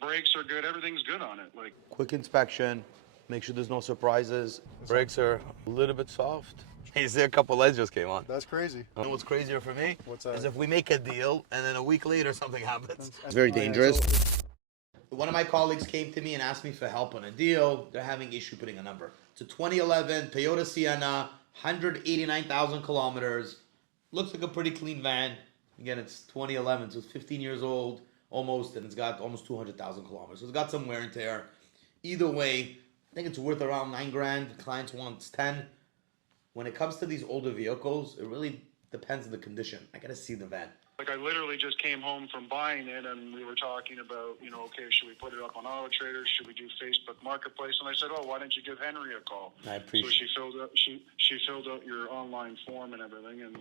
brakes are good. Everything's good on it. Like, Quick inspection. Make sure there's no surprises. Brakes are a little bit soft. You see a couple lights just came on. That's crazy. You know what's crazier for me? What's that? Is if we make a deal and then a week later something happens. It's very dangerous. One of my colleagues came to me and asked me for help on a deal. They're having issue putting a number. It's a 2011 Toyota Sienna, 189,000 kilometers. Looks like a pretty clean van. Again, it's 2011, so it's 15 years old almost, and it's got almost 200,000 kilometers. So it's got some wear and tear. Either way, I think it's worth around 9 grand. The client wants 10. When it comes to these older vehicles, it really depends on the condition. I gotta see the van. Like, I literally just came home from buying it, and we were talking about, okay, should we put it up on Auto Trader? Should we do Facebook Marketplace? And I said, why don't you give Henry a call? I appreciate. So she filled out your online form and everything, and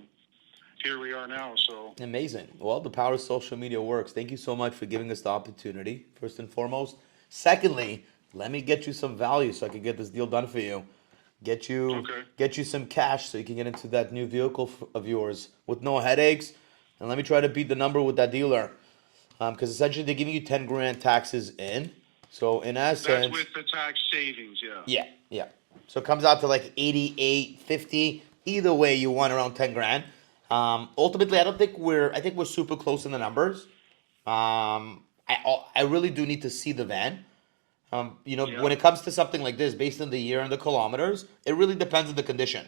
here we are now. So amazing. Well, the power of social media works. Thank you so much for giving us the opportunity, first and foremost. Secondly, let me get you some value so I can get this deal done for you. Get you some cash so you can get into that new vehicle of yours with no headaches. And let me try to beat the number with that dealer. Because essentially they're giving you 10 grand taxes in. So in essence... That's with the tax savings, yeah. Yeah. So it comes out to like 88, 50. Either way, you want around 10 grand. Ultimately, I think we're super close in the numbers. I really do need to see the van. When it comes to something like this, based on the year and the kilometers, it really depends on the condition.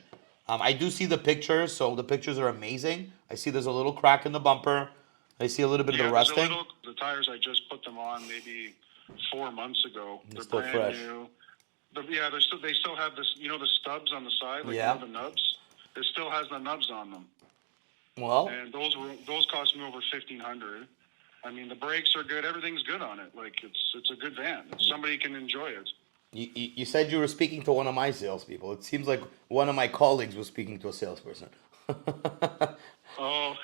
I do see the pictures, so the pictures are amazing. I see there's a little crack in the bumper. I see a little bit of the rusting. The tires, I just put them on maybe 4 months ago. They're still brand fresh. new. But yeah, they still have this, the stubs on the side, like the nubs. It still has the nubs on them. Well, and those cost me over $1,500. I mean, the brakes are good. Everything's good on it. Like, it's a good van. Somebody can enjoy it. You said you were speaking to one of my salespeople. It seems like one of my colleagues was speaking to a salesperson. Oh.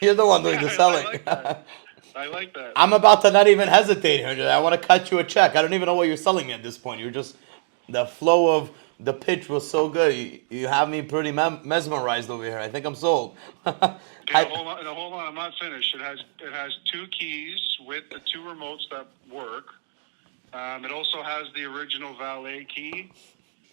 You're the one doing the selling. I like that. I'm about to not even hesitate here. I want to cut you a check. I don't even know what you're selling me at this point. You're just, the flow of the pitch was so good. You have me pretty mesmerized over here. I think I'm sold. Hold on. I'm not finished. It has 2 keys with the 2 remotes that work. It also has the original valet key.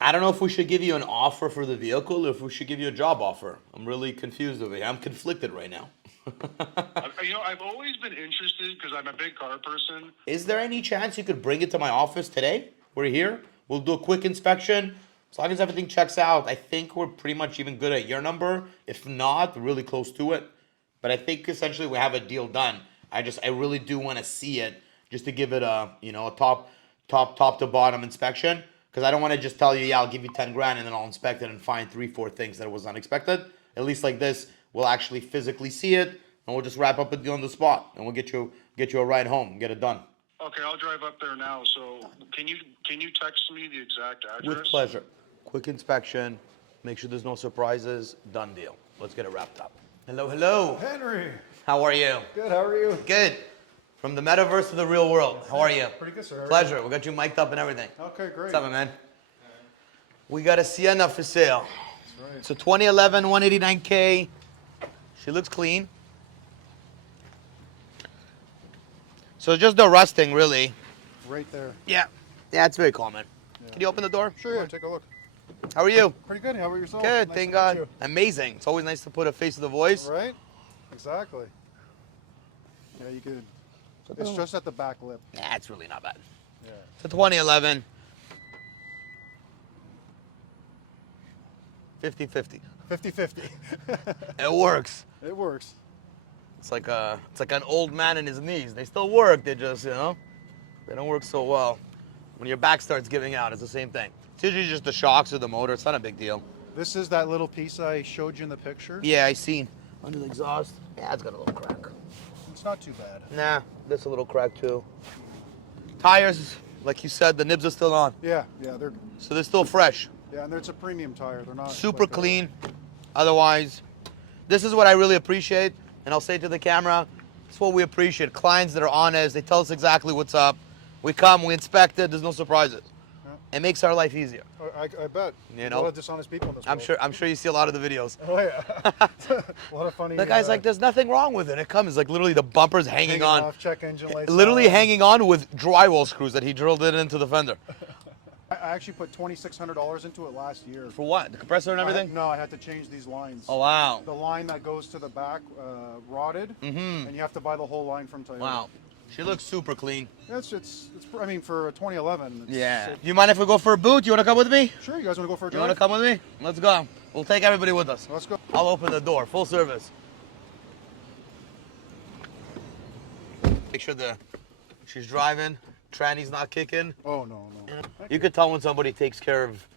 I don't know if we should give you an offer for the vehicle or if we should give you a job offer. I'm really confused over here. I'm conflicted right now. I've always been interested because I'm a big car person. Is there any chance you could bring it to my office today? We're here. We'll do a quick inspection. As long as everything checks out, I think we're pretty much even good at your number. If not, really close to it. But I think essentially we have a deal done. I really do want to see it just to give it a top to bottom inspection. Because I don't want to just tell you, yeah, I'll give you 10 grand and then I'll inspect it and find 3-4 things that was unexpected. At least like this, we'll actually physically see it and we'll just wrap up the deal on the spot and we'll get you a ride home and get it done. Okay, I'll drive up there now. So can you text me the exact address? With pleasure. Quick inspection. Make sure there's no surprises. Done deal. Let's get it wrapped up. Hello. Henry. How are you? Good, how are you? Good. From the metaverse to the real world. How are you? Pretty good, sir. Pleasure. We got you mic'd up and everything. Okay, great. What's up, man? We got a Sienna for sale. That's right. It's a 2011 189K. She looks clean. So just the rusting, really. Right there. Yeah, it's very common. Yeah. Can you open the door? Sure, yeah. Take a look. How are you? Pretty good. How about yourself? Good, nice thank God. Amazing. It's always nice to put a face to the voice. Right? Exactly. Yeah, you could. It's just at the back lip. Nah, it's really not bad. Yeah. It's a 2011. 50-50. 50-50. It works. It works. It's like an old man and his knees. They still work. They just, they don't work so well. When your back starts giving out, it's the same thing. It's usually just the shocks or the motor. It's not a big deal. This is that little piece I showed you in the picture? Yeah, I seen. Under the exhaust. Yeah, it's got a little crack. It's not too bad. Nah, this a little crack too. Tires, like you said, the nibs are still on. Yeah, they're... So they're still fresh. Yeah, and it's a premium tire. They're not... Super like clean. Otherwise, this is what I really appreciate. And I'll say to the camera, it's what we appreciate. Clients that are honest, they tell us exactly what's up. We come, we inspect it, there's no surprises. It makes our life easier. I bet. You A know? lot of dishonest people in this world. I'm sure you see a lot of the videos. Oh yeah. A lot of funny. The guy's like, there's nothing wrong with it. It comes like literally the bumper's hanging on. Off, check engine lights. Literally on. hanging on with drywall screws that he drilled it into the fender. I actually put $2,600 into it last year. For what? The compressor and everything? No, I had to change these lines. Oh, wow. The line that goes to the back rotted, and you have to buy the whole line from Toyota. Wow. She looks super clean. It's I mean, for a 2011. You mind if we go for a boot? You want to come with me? Sure, you guys want to go for a drive? You want to come with me? Let's go. We'll take everybody with us. Let's go. I'll open the door. Full service. Make sure she's driving. Tranny's not kicking. Oh, no. You could tell when somebody takes care of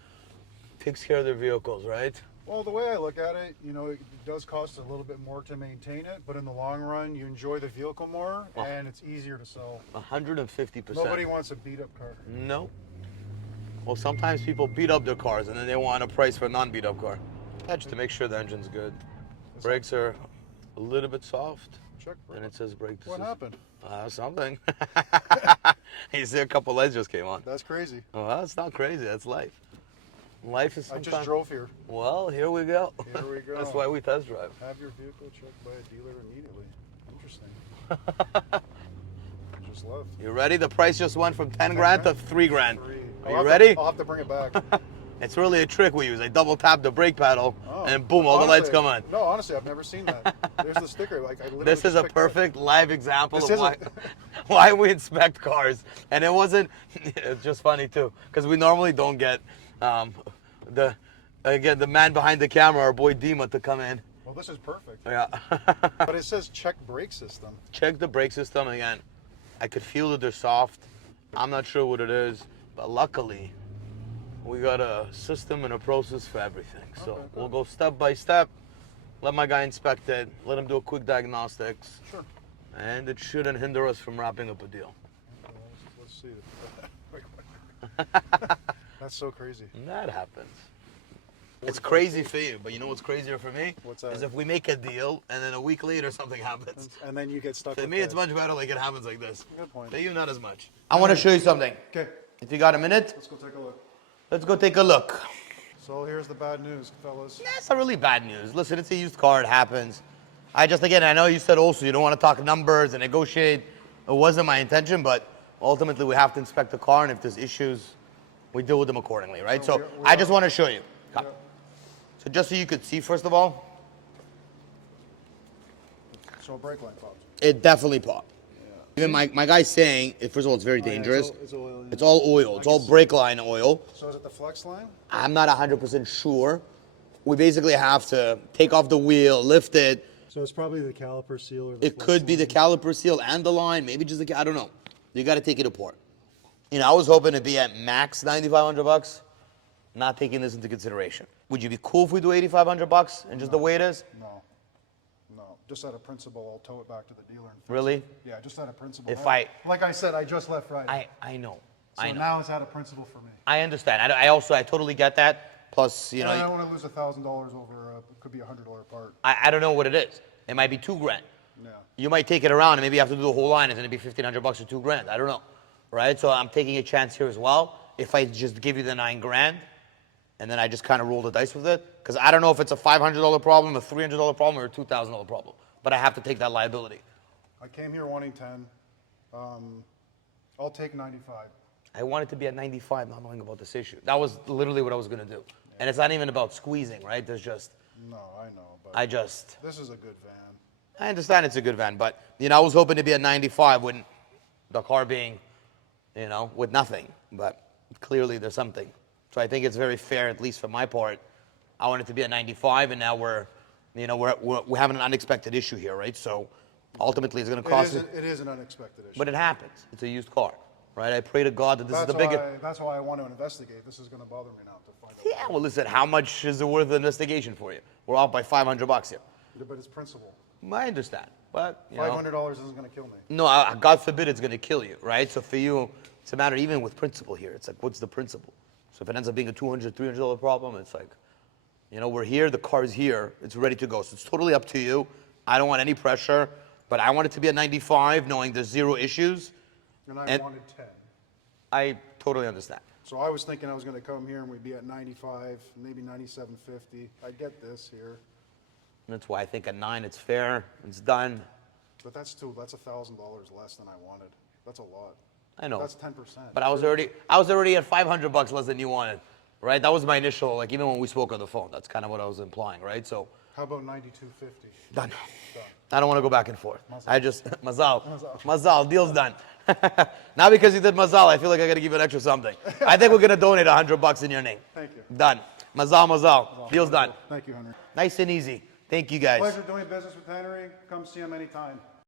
their vehicles, right? Well, the way I look at it, it does cost a little bit more to maintain it, but in the long run, you enjoy the vehicle more, and it's easier to sell. 150%. Nobody wants a beat-up car. No. Well, sometimes people beat up their cars, and then they want a price for a non-beat-up car. Just to make sure the engine's good. Brakes are a little bit soft. Check brake. And it says brake. What happened? Something. You see a couple lights just came on. That's crazy. Well, it's not crazy. That's life. Life is sometimes... I just drove here. Well, here we go. Here we go. That's why we test drive. Have your vehicle checked by a dealer immediately. Interesting. Just left. You ready? The price just went from 10 grand to 3 grand. Are you ready? ready? I'll have to bring it back. It's really a trick we use. I double tap the brake pedal, and boom, all the lights come on. No, honestly, I've never seen that. There's the sticker. Like, I literally This is a perfect live example This of why we inspect cars. And it wasn't, it's just funny too, because we normally don't get the man behind the camera, our boy Dima, to come in. Well, this is perfect. Yeah. But it says check brake system. Check the brake system again. I could feel that they're soft. I'm not sure what it is, but luckily, we got a system and a process for everything. So we'll go step by step, let my guy inspect it, let him do a quick diagnostics. Sure. And it shouldn't hinder us from wrapping up a deal. Let's see it. That's so crazy. That happens. It's crazy for you, but you know what's crazier for me? What's that? Is if we make a deal and then a week later something happens. And then you get stuck For with me, that. it's much better like it happens like this. Good point. For you, not as much. I want to show you something. Okay. If you got a minute, Let's go take a look. let's go take a look. So here's the bad news, fellas. That's not really bad news. Listen, it's a used car. It happens. Again, I know you said also you don't want to talk numbers and negotiate. It wasn't my intention, but ultimately we have to inspect the car, and if there's issues, we deal with them accordingly, right? So I just want to show you. Come. So just so you could see, first of all. So a brake line popped. It definitely popped. Yeah. Even my guy's saying, first of all, it's very dangerous. It's oil. It's all oil. It's all brake line oil. So is it the flex line? I'm not 100% sure. We basically have to take off the wheel, lift it. So it's probably the caliper seal or the It could be the caliper seal and the line, maybe just I don't know. You got to take it apart. I was hoping to be at max $9,500, not taking this into consideration. Would you be cool if we do $8,500 and just the way it is? No. Just out of principle, I'll tow it back to the dealer. And Really? Yeah, just out of principle. Like I said, I just left Friday. I know. So now it's out of principle for me. I understand. I totally get that. Plus, I don't want to lose $1,000 over. It could be $100 part. I don't know what it is. It might be $2 grand. Yeah. You might take it around and maybe you have to do the whole line. It's going to be $1,500 or $2 grand. I don't know, right? So I'm taking a chance here as well. If I just give you the $9 grand, and then I just kind of roll the dice with it, because I don't know if it's a $500 problem, a $300 problem, or a $2,000 problem. But I have to take that liability. I came here wanting 10. I'll take 95. I wanted to be at 95, not knowing about this issue. That was literally what I was going to do. Yeah. And it's not even about squeezing, right? There's just... No, I know, but... This is a good van. I understand it's a good van, but, I was hoping to be at 95 when the car being, with nothing. But clearly there's something. So I think it's very fair, at least for my part. I wanted to be at 95, and now we're having an unexpected issue here, right? So ultimately it's going to cost... It is an unexpected issue. But it happens. It's a used car, right? I pray to God that this is the biggest... That's why I want to investigate. This is going to bother me now to find out. Yeah, well, listen, how much is it worth an investigation for you? We're off by $500 here. Yeah, but it's principle. I understand, but, $500 isn't going to kill me. No, God forbid it's going to kill you, right? So for you, it's a matter even with principle here. It's like, what's the principle? So if it ends up being a $200, $300 problem, it's like, we're here, the car's here, it's ready to go. So it's totally up to you. I don't want any pressure, but I want it to be at 95, knowing there's zero issues. And I wanted 10. I totally understand. So I was thinking I was gonna come here and we'd be at 95, maybe 97.50. I get this here, That's why I think at 9 it's fair. It's done. but that's $1,000 less than I wanted. That's a lot. I know. That's 10%. But I was already at $500 less than you wanted, right? That was my initial, like even when we spoke on the phone, that's kind of what I was implying, right? So How about 92.50? done. Done. I don't want to go back and forth. Mazal. I just mazal, Mazal. mazal, deal's done. Not because you did mazal, I feel like I got to give you an extra something. I think we're gonna donate $100 in your name. Thank you. Done. Mazal, mazal, deal's done. Thank you, Henry. Nice and easy. Thank you guys. Pleasure doing business with Henry. Come see him anytime.